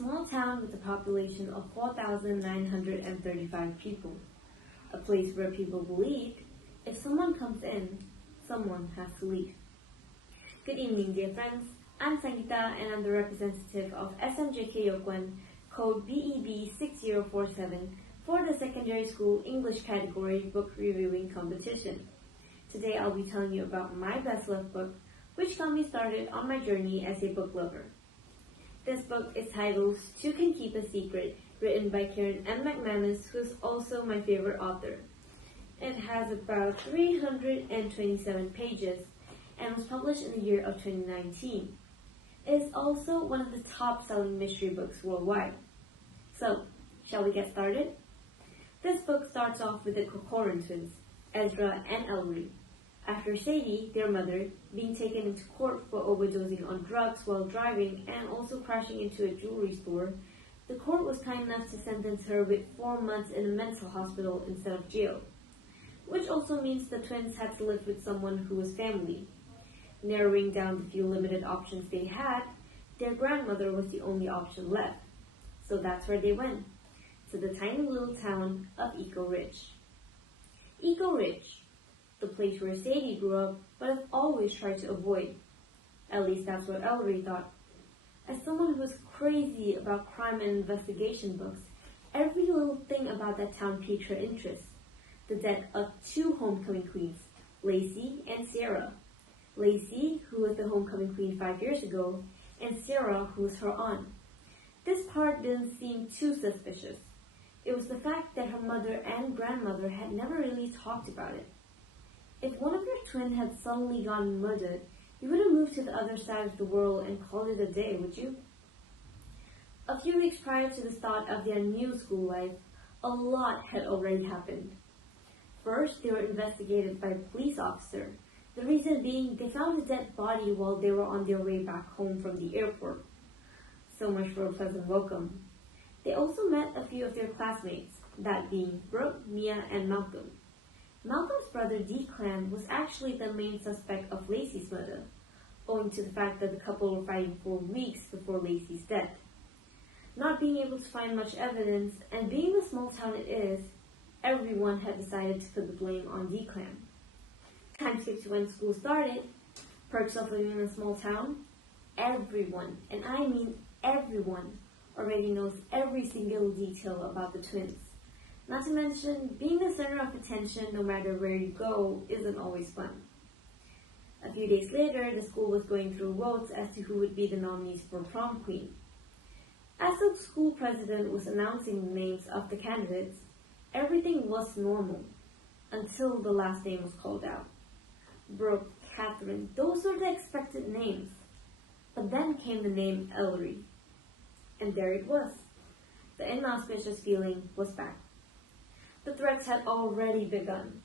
small town with a population of 4,935 people. A place where people believed if someone comes in, someone has to leave. Good evening, dear friends. I'm Sangeethaa and I'm the representative of Smjkyksmbi, code BEB 6047 for the secondary school English category book reviewing competition. Today I'll be telling you about my best loved book, which got me started on my journey as a book lover. This book is titled Two Can Keep a Secret, written by Karen M. McManus, who is also my favorite author. It has about 327 pages and was published in the year of 2019. It is also one of the top-selling mystery books worldwide. So, shall we get started? This book starts off with the Corcoran twins, Ezra and Ellery. After Sadie, their mother, being taken into court for overdosing on drugs while driving and also crashing into a jewelry store, the court was kind enough to sentence her with 4 months in a mental hospital instead of jail, which also means the twins had to live with someone who was family. Narrowing down the few limited options they had, their grandmother was the only option left. So that's where they went, to the tiny little town of Echo Ridge. Echo Ridge, the place where Sadie grew up but have always tried to avoid. At least that's what Ellery thought. As someone who was crazy about crime and investigation books, every little thing about that town piqued her interest. The death of 2 homecoming queens, Lacey and Sarah. Lacey, who was the homecoming queen 5 years ago, and Sarah, who was her aunt. This part didn't seem too suspicious. It was the fact that her mother and grandmother had never really talked about it. If one of your twins had suddenly gone murdered, you wouldn't move to the other side of the world and call it a day, would you? A few weeks prior to the start of their new school life, a lot had already happened. First, they were investigated by a police officer. The reason being, they found a dead body while they were on their way back home from the airport. So much for a pleasant welcome. They also met a few of their classmates, that being Brooke, Mia, and Malcolm. Malcolm's brother Declan was actually the main suspect of Lacey's murder, owing to the fact that the couple were fighting for weeks before Lacey's death. Not being able to find much evidence, and being the small town it is, everyone had decided to put the blame on Declan. Time skip to when school started. Perks of living in a small town. Everyone, and I mean everyone, already knows every single detail about the twins. Not to mention, being the center of attention no matter where you go isn't always fun. A few days later, the school was going through votes as to who would be the nominees for prom queen. As the school president was announcing the names of the candidates, everything was normal, until the last name was called out. Brooke, Catherine, those were the expected names. But then came the name Ellery. And there it was. The inauspicious feeling was back. The threats had already begun.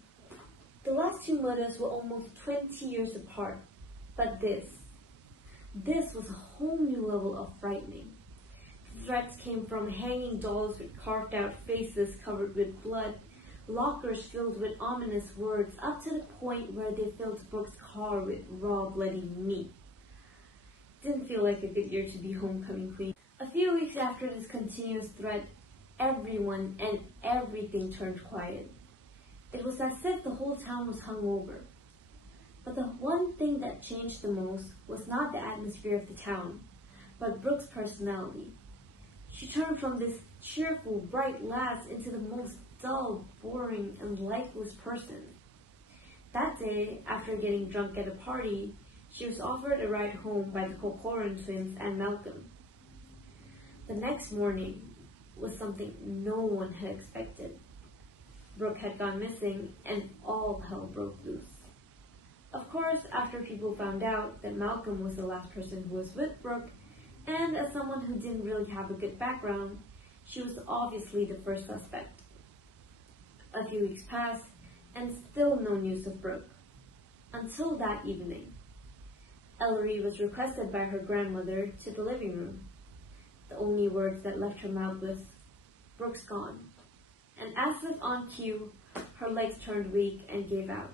The last 2 murders were almost 20 years apart. But this was a whole new level of frightening. Threats came from hanging dolls with carved out faces covered with blood, lockers filled with ominous words, up to the point where they filled Brooke's car with raw, bloody meat. Didn't feel like a good year to be homecoming queen. A few weeks after this continuous threat, everyone and everything turned quiet. It was as if the whole town was hungover. But the one thing that changed the most was not the atmosphere of the town, but Brooke's personality. She turned from this cheerful, bright lass into the most dull, boring, and lifeless person. That day, after getting drunk at a party, she was offered a ride home by the Corcoran twins and Malcolm. The next morning was something no one had expected. Brooke had gone missing, and all hell broke loose. Of course, after people found out that Malcolm was the last person who was with Brooke, and as someone who didn't really have a good background, she was obviously the first suspect. A few weeks passed, and still no news of Brooke. Until that evening. Ellery was requested by her grandmother to the living room. The only words that left her mouth was, "Brooke's gone." And as if on cue, her legs turned weak and gave out.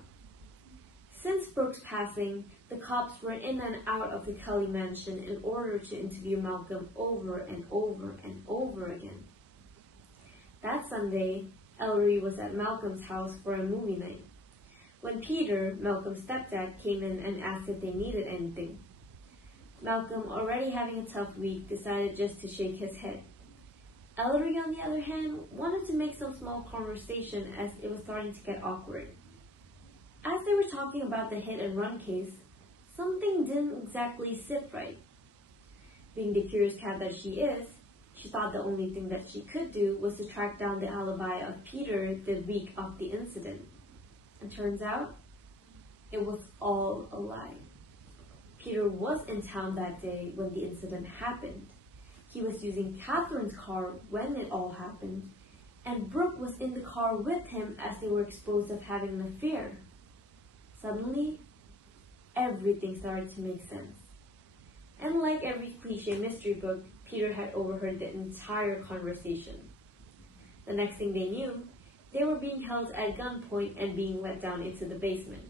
Since Brooke's passing, The cops were in and out of the Kelly mansion in order to interview Malcolm over and over and over again. That Sunday, Ellery was at Malcolm's house for a movie night. When Peter, Malcolm's stepdad, came in and asked if they needed anything, Malcolm, already having a tough week, decided just to shake his head. Ellery, on the other hand, wanted to make some small conversation as it was starting to get awkward. As they were talking about the hit-and-run case, something didn't exactly sit right. Being the curious cat that she is, she thought the only thing that she could do was to track down the alibi of Peter the week of the incident. And turns out, it was all a lie. Peter was in town that day when the incident happened. He was using Catherine's car when it all happened, and Brooke was in the car with him as they were exposed of having an affair. Suddenly, everything started to make sense. And like every cliché mystery book, Peter had overheard the entire conversation. The next thing they knew, they were being held at gunpoint and being let down into the basement.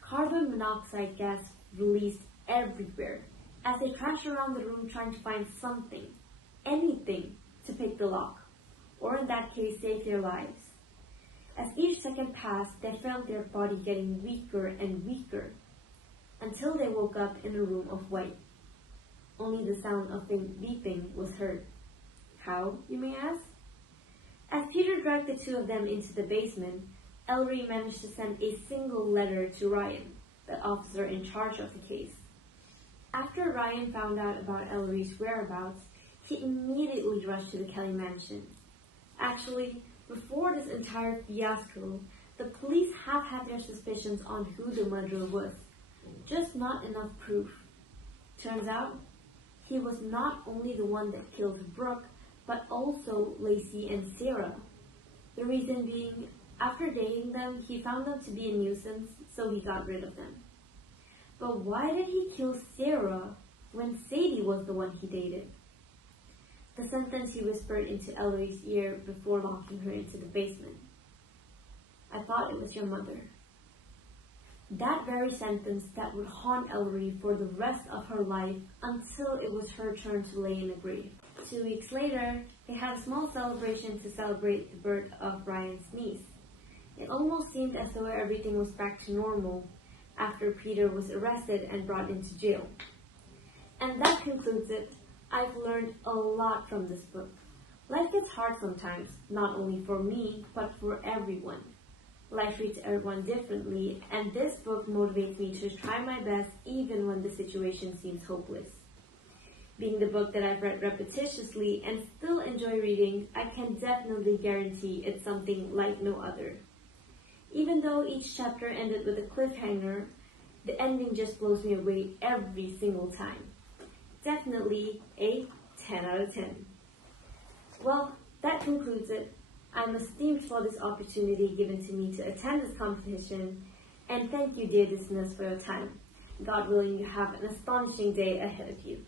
Carbon monoxide gas released everywhere as they trashed around the room trying to find something, anything, to pick the lock, or in that case, save their lives. As each second passed, they felt their body getting weaker and weaker, until they woke up in a room of white. Only the sound of beeping was heard. How, you may ask? As Peter dragged the two of them into the basement, Ellery managed to send a single letter to Ryan, the officer in charge of the case. After Ryan found out about Ellery's whereabouts, he immediately rushed to the Kelly mansion. Actually, before this entire fiasco, the police have had their suspicions on who the murderer was, just not enough proof. Turns out, he was not only the one that killed Brooke, but also Lacey and Sarah. The reason being, after dating them, he found them to be a nuisance, so he got rid of them. But why did he kill Sarah when Sadie was the one he dated? The sentence he whispered into Ellery's ear before locking her into the basement. I thought it was your mother. That very sentence that would haunt Ellery for the rest of her life until it was her turn to lay in a grave. 2 weeks later, they had a small celebration to celebrate the birth of Ryan's niece. It almost seemed as though everything was back to normal after Peter was arrested and brought into jail. And that concludes it. I've learned a lot from this book. Life gets hard sometimes, not only for me, but for everyone. Life treats everyone differently, and this book motivates me to try my best even when the situation seems hopeless. Being the book that I've read repetitiously and still enjoy reading, I can definitely guarantee it's something like no other. Even though each chapter ended with a cliffhanger, the ending just blows me away every single time. Definitely a 10 out of 10. Well, that concludes it. I'm esteemed for this opportunity given to me to attend this competition, and thank you, dear listeners, for your time. God willing, you have an astonishing day ahead of you.